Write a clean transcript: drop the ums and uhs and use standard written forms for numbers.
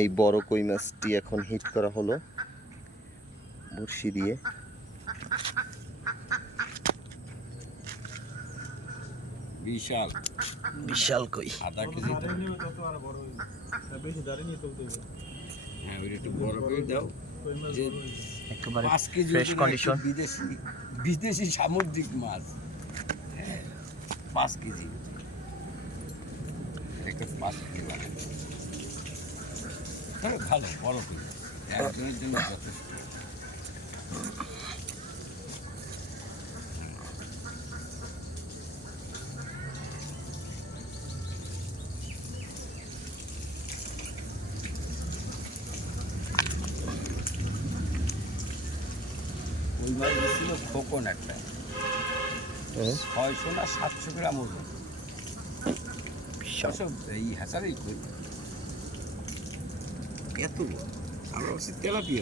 এই বড় কই মাছটি এখন হিট করা হলো বড়শি দিয়ে। বিশাল বিশাল কই। আধা কেজি তো। হ্যাঁ ওইটা একটু বড় করে দাও, যে একেবারে 5 কেজি ফ্রেশ কন্ডিশন। বিদেশি বিদেশি সামুদ্রিক মাছ। হ্যাঁ 5 কেজি একটা 5 কেজি লাগে। তবে ভালো বড় করে একজনের জন্য যথেষ্ট। ওই মাছ ছিল খোকন একটা 600 না 700 গ্রাম ওজন। সব এই হাসারেই করি এত বড়। আমরা হচ্ছে তেলাপিয়া।